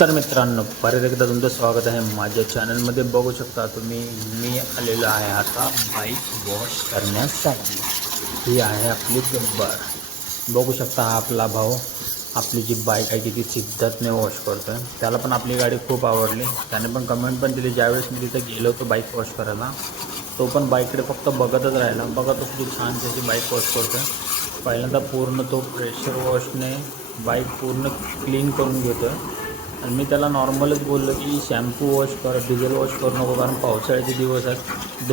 तर मित्रांनो, परत एकदा तुमचं स्वागत आहे माझ्या चॅनलमध्ये. बघू शकता तुम्ही, मी आलेलो आहे आता बाईक वॉश करण्यासाठी. ही आहे आपली गब्बर. बघू शकता हा आपला भाऊ आपली जी बाईक आहे किती शिद्दतने वॉश करतो आहे. त्याला पण आपली गाडी खूप आवडली. त्याने पण कमेंट पण दिली. ज्यावेळेस मी तिथं गेलो होतो बाईक वॉश करायला, तो पण बाईककडे फक्त बघतच राहिला. बघा तो किती छान त्याची बाईक वॉश करतो आहे. पहिल्यांदा पूर्ण तो प्रेशर वॉशने बाईक पूर्ण क्लीन करून घेतो आहे. आणि मी त्याला नॉर्मलच बोललो की शॅम्पू वॉश कर, डिझेल वॉश करू नको, कारण पावसाळ्याचे दिवस आहेत.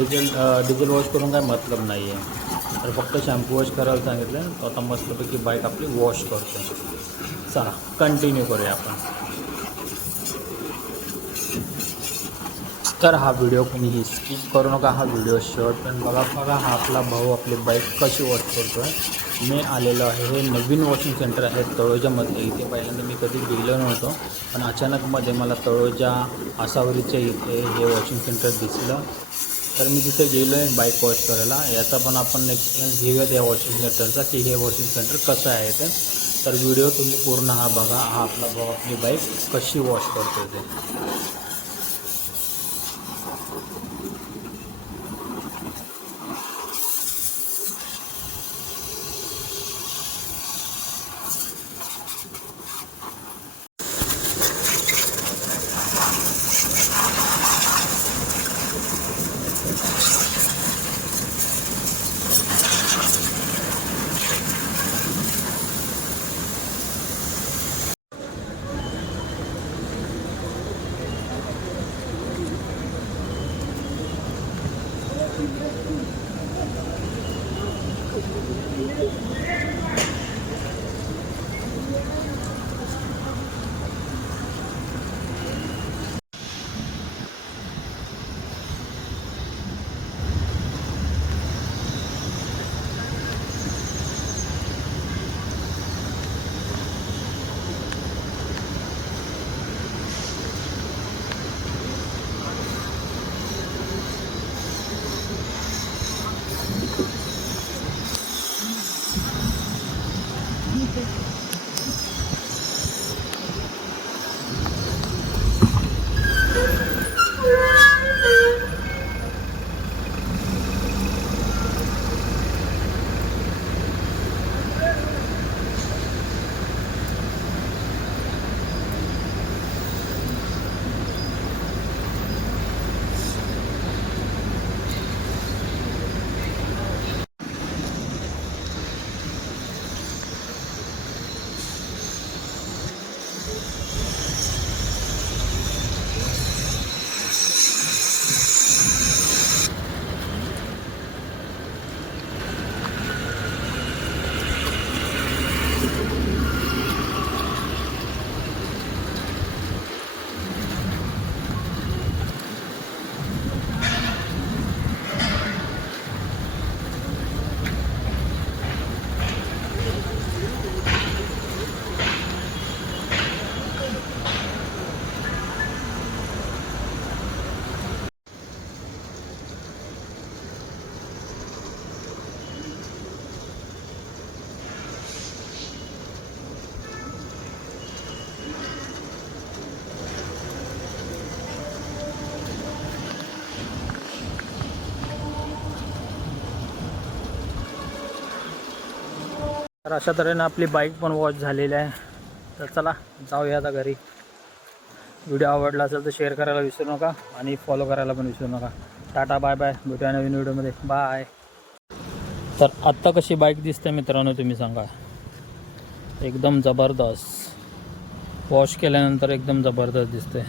डिझेल वॉश करून काय मतलब नाही आहे. तर फक्त शॅम्पू वॉश करायला सांगितलं. तो आता मस्तपैकी बाईक आपली वॉश करतो. चला कंटिन्यू करूया आपण. तर हा व्हिडिओ कोणीही स्किप करू नका. हा व्हिडिओ शेवटपर्यंत बघा. हा आपला भाऊ आपली बाईक कशी वॉश करतो आहे. मी आलेलो आहे, हे नवीन वॉशिंग सेंटर आहे तळोजामध्ये. इथे पहिल्यांदा मी कधी गेलो नव्हतो, पण अचानकमध्ये मला तळोजा आसावरीच्या इथे हे वॉशिंग सेंटर दिसलं. तर मी तिथे गेलो आहे बाईक वॉश करायला. याचा पण आपण एक्सपिरियन्स घेऊयात या वॉशिंग सेंटरचा, की हे वॉशिंग सेंटर कसं आहे ते. तर व्हिडिओ तुम्ही पूर्ण हा बघा. हा आपला भाऊ आपली बाईक कशी वॉश करतो ते. तर अशा तऱ्हेनं आपली बाईक पण वॉश झालेली आहे. तर चला जाऊया आता घरी. व्हिडिओ आवडला असेल तर शेअर करायला विसरू नका आणि फॉलो करायला पण विसरू नका. Tata bye bye. भेटूया नवीन व्हिडिओमध्ये. बाय. तर आत्ता कशी बाईक दिसते मित्रांनो तुम्ही सांगा. एकदम जबरदस्त. वॉश केल्यानंतर एकदम जबरदस्त दिसते.